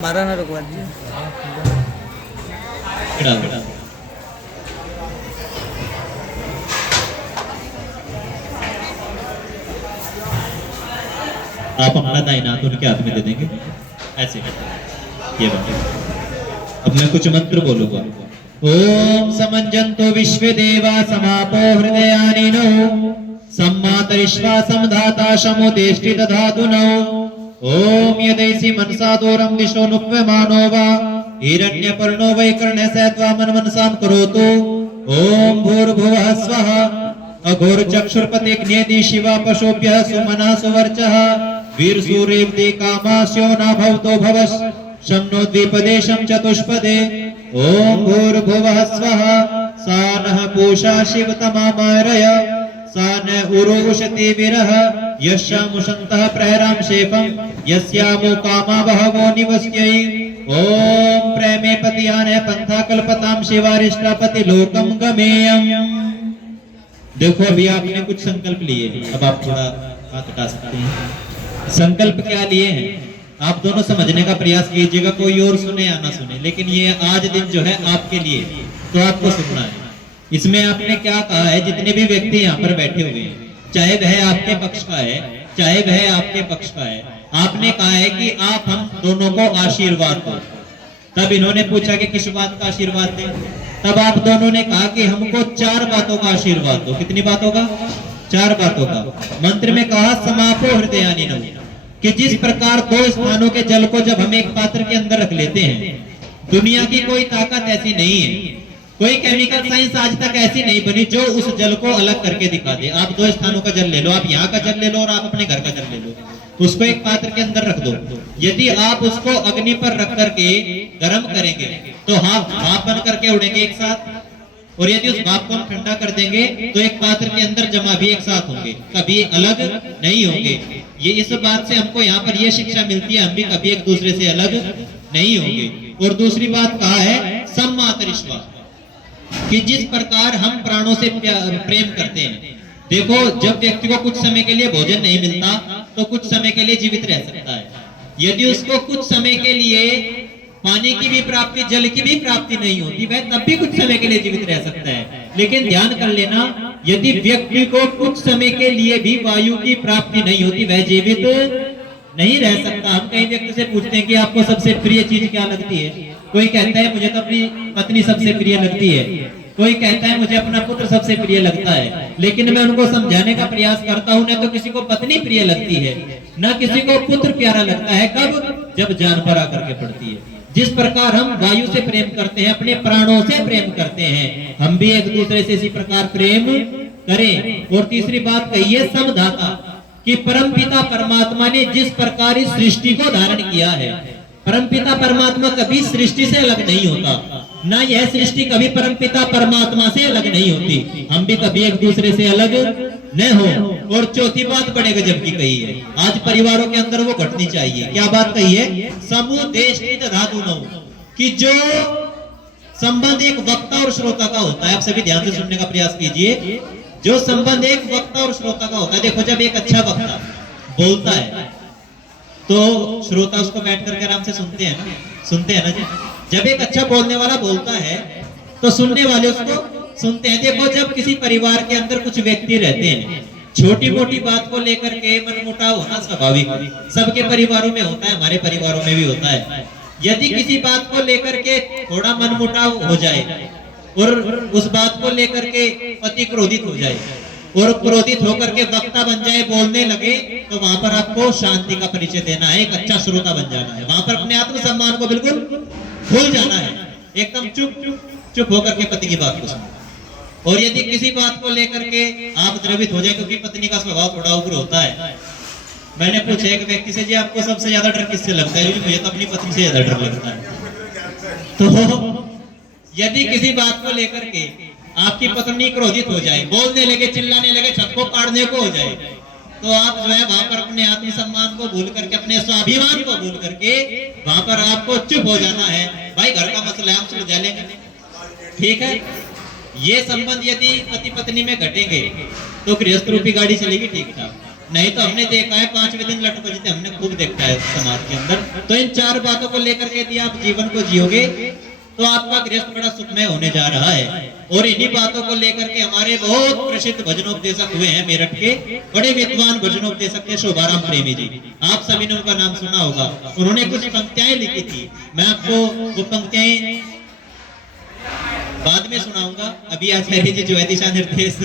12 ना रुकवा दीजिए। आप अपना दाहिना हाथ उनके हाथ में दे देंगे ऐसे। ये बात अब मैं कुछ मंत्र बोलूंगा। ओम समंजंतो विश्व देवा समापो हृदयानिनो सम्मातरिश्वा समधाता शमुदेष्टि दधातुनो ओम यदैसी मनसा दोरम दिशो नुप्यमानो वा हिरण्यपर्णो वैकर्ण्य सैत्वा मनमनसां करोतु ओम भूर्भुवः स्वः अघोर चक्षुर्पतिज्ञेति शिवा पशुभ्यः सुमना सुवर्चः वीर सूर्येवति कामास्यो न भवतो भवस् शम्नो द्विपदेशं चतुष्पदे ओम भूर्भुवः स्वः सा नः पूषा शिवतमामरय सा न उरोषति विरह यस्यामुषन्तः प्रहरां शेफं यस्यामो कामा बहवो निवस्यै ओम प्रेमे पतियाने पंथा कल्पतां शिवारिष्टापति लोकं गमेयम्। देखो अभी आपने कुछ संकल्प लिए, अब आप थोड़ा हाथ उठा सकते हैं। संकल्प क्या लिए हैं आप दोनों समझने का प्रयास कीजिएगा, कोई और सुने या ना सुने, लेकिन ये आज दिन जो है आपके लिए, तो आपको सुनना है। इसमें आपने क्या कहा है, जितने भी व्यक्ति यहाँ पर बैठे हुए हैं, चाहे वह आपके पक्ष का है चाहे वह आपके पक्ष का है, आपने कहा है कि आप हम दोनों को आशीर्वाद दो। तब इन्होंने पूछा कि किस बात का आशीर्वाद दें, तब आप दोनों ने कहा कि हमको 4 बातों का आशीर्वाद दो। कितनी बातों का? 4 बातों का। मंत्र में कहा समापो हृदयानिनो, कि जिस प्रकार 2 स्थानों के जल को जब हम एक पात्र के अंदर रख लेते हैं, दुनिया की कोई ताकत ऐसी नहीं है, कोई केमिकल साइंस आज तक ऐसी नहीं बनी जो उस जल को अलग करके दिखा दे। आप 2 स्थानों का जल ले लो, आप यहाँ का जल ले लो और आप अपने घर का जल ले लो, उसको एक पात्र के अंदर रख दो। यदि आप उसको अग्नि पर रख करके गर्म करेंगे तो भाप बन करके उड़ेंगे एक साथ, और यदि उस भाप को हम ठंडा कर देंगे तो एक पात्र के अंदर जमा भी एक साथ होंगे, कभी अलग नहीं होंगे। ये इस बात से हमको यहाँ पर यह शिक्षा मिलती है, हम भी कभी एक दूसरे से अलग नहीं होंगे। और दूसरी बात कहा है सम्मातरिश्वा, कि जिस प्रकार हम प्राणों से प्रेम करते हैं। देखो जब व्यक्ति को कुछ समय के लिए भोजन नहीं मिलता तो कुछ समय के लिए जीवित रह सकता है। यदि उसको कुछ समय के लिए पानी की भी प्राप्ति, जल की भी प्राप्ति नहीं होती, वह तब भी कुछ समय के लिए जीवित रह सकता है। लेकिन ध्यान कर लेना, यदि व्यक्ति को कुछ समय के लिए भी वायु की प्राप्ति नहीं होती, वह जीवित नहीं रह सकता। हम कई व्यक्ति से पूछते हैं कि आपको सबसे प्रिय चीज क्या लगती है, कोई कहता है मुझे तो अपनी पत्नी सबसे प्रिय लगती है, कोई कहता है मुझे अपना पुत्र सबसे प्रिय लगता है। लेकिन मैं उनको समझाने का प्रयास करता हूं, न तो किसी को पत्नी प्रिय लगती है, न किसी को पुत्र प्यारा लगता है। कब? जब जान पर आकर के पड़ती है। जिस प्रकार हम वायु से प्रेम करते हैं, अपने प्राणों से प्रेम करते हैं, हम भी एक दूसरे से इसी प्रकार प्रेम करें। और तीसरी बात कही है समधाता, कि परमपिता परमात्मा ने जिस प्रकार इस सृष्टि को धारण किया है, परमपिता परमात्मा कभी सृष्टि से अलग नहीं होता, ना यह सृष्टि कभी परमपिता परमात्मा से अलग नहीं होती। हम भी कभी एक दूसरे से अलग न हो। और चौथी बात बड़े गजब की कही है, आज परिवारों के अंदर वो घटनी चाहिए। क्या बात कही है? समूह देश धातु, कि जो संबंध एक वक्ता और श्रोता का होता है, आप सभी ध्यान से सुनने का प्रयास कीजिए, जो संबंध एक वक्ता और श्रोता का होता है। देखो जब एक अच्छा वक्ता बोलता है तो श्रोता उसको बैठ करके आराम से सुनते हैं ना जी। जब एक अच्छा बोलने वाला बोलता है तो सुनने वाले उसको सुनते हैं। देखो जब किसी परिवार के अंदर कुछ व्यक्ति रहते हैं, छोटी मोटी बात को लेकर के मनमुटाव होना स्वाभाविक है, सबके परिवारों में होता है, हमारे परिवारों में भी होता है। यदि किसी बात को लेकर के थोड़ा मनमुटाव हो जाए और उस बात को लेकर के पति क्रोधित हो जाए और क्रोधित होकर के वक्ता बन जाए, बोलने लगे, तो वहां पर आपको शांति का परिचय देना है, एक अच्छा श्रोता बन जाना है। वहां पर अपने आत्मसम्मान को बिल्कुल भूल जाना है, एकदम चुप होकर के पति की बात को सुनो। और यदि किसी बात को लेकर के आप द्रवित हो जाए, क्योंकि पत्नी का स्वभाव थोड़ा उग्र होता है। मैंने पूछा एक व्यक्ति से, जी आपको सबसे ज्यादा डर किससे लगता है? मुझे तो अपनी पत्नी से ज्यादा डर लगता है। तो यदि किसी बात को लेकर के आपकी पत्नी क्रोधित हो जाए, बोलने लगे, चिल्लाने लगे, छत को काटने को हो जाए, तो आप जो है वहां पर अपने आत्मसम्मान को भूल करके, अपने स्वाभिमान को भूल करके वहां पर आपको चुप हो जाना है। भाई घर का मसला है, हम सुलझा लेंगे, ठीक है। ये संबंध यदि पति पत्नी में घटेंगे तो गृहस्थ रूपी गाड़ी चलेगी ठीक ठाक। नहीं तो हमने देखा है 5वें दिन लट बजते हमने खूब देखा है समाज के अंदर। तो इन 4 बातों को लेकर के यदि आप जीवन को जियोगे तो आपका गृहस्थ बड़ा सुखमय होने जा रहा है। और इन्हीं बातों को लेकर के हमारे बहुत प्रसिद्ध भजनोपदेशक हुए हैं मेरठ के, बड़े विद्वान भजनोपदेशक थे शोभाराम प्रेमी जी। आप सभी ने उनका नाम सुना होगा। उन्होंने कुछ पंक्तियां लिखी थी, मैं आपको वो पंक्तियां बाद में सुनाऊंगा। अभी आचार्य जी जो है दिशा निर्देश